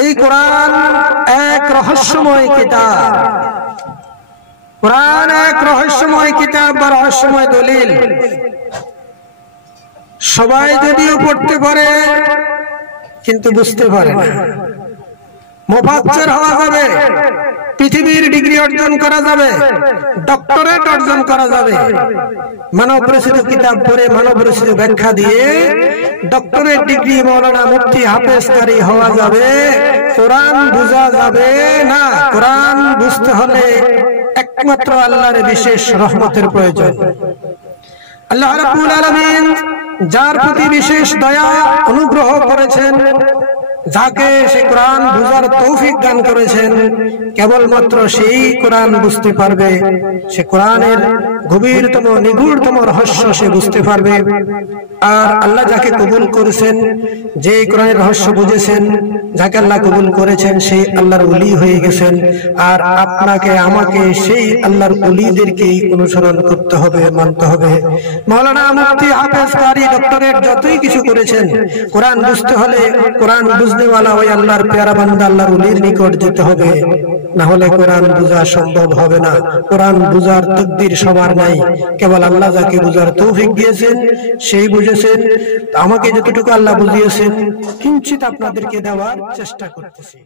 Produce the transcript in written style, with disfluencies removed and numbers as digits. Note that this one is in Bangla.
এই কোরআন এক রহস্যময় কিতাব। কোরআন এক রহস্যময় কিতাব বা রহস্যময় দলিল। সবাই যদিও পড়তে পারে কিন্তু বুঝতে পারে না। মুফাসসির হওয়া যাবে, পৃথিবীর ডিগ্রি অর্জন করা যাবে, ডক্টরেট অর্জন করা যাবে, মানব রচিত কিতাব পড়ে মানব রচিত ব্যাখ্যা দিয়ে ডক্টরেট ডিগ্রি মৌলানা মুফতি হাফেজ কারি হওয়া যাবে, কোরআন বোঝা যাবে না। কোরআন বুঝতে হলে একমাত্র আল্লাহর বিশেষ রহমতের প্রয়োজন। আল্লাহ রাব্বুল আলামিন যার প্রতি বিশেষ দয়া অনুগ্রহ করেছেন, যাকে সে কোরআন বুঝার তৌফিক দান করেছেন, কেবলমাত্র সেই কোরআন বুঝতে পারবে। সে কোরআনের গভীরতম নিগূঢ়তম রহস্য সে বুঝতে পারবে। আর আল্লাহ যাকে কবুল করেছেন, যে কোরআনের রহস্য বুঝেছেন, যাকে আল্লাহ কবুল করেছেন, সেই আল্লাহর ওলি হয়ে গেছেন। আর আপনাকে আমাকে সেই আল্লাহর ওলিদেরকেই অনুসরণ করতে হবে, মানতে হবে। মাওলানা মুফতি হাফেজ কারি ডক্টরেট যতই কিছু করেছেন, কোরআন বুঝতে হলে কোরআন বুঝনেওয়ালা ওই আল্লাহর পেয়ারা বান্দা আল্লাহর ওলির নিকট যেতে হবে, না হলে কোরআন বোঝা সম্ভব হবে না। কোরআন বুঝার তকদির সবার নাই, কেবল আল্লাহ যাকে বুঝার তৌফিক দিয়েছেন সেই বুঝেছেন। আমাকে যতটুকু আল্লাহ বুঝিয়েছেন কিঞ্চিত আপনাদেরকে দেওয়ার চেষ্টা করতেছি।